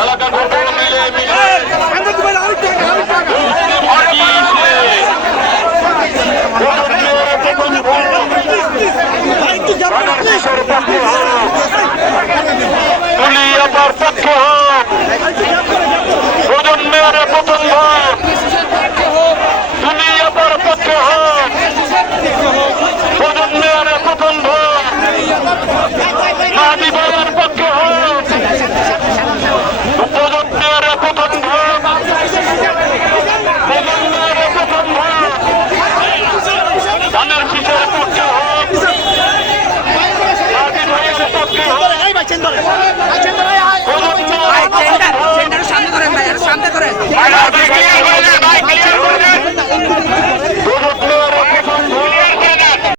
এলাকা করব হোক প্রজন্মের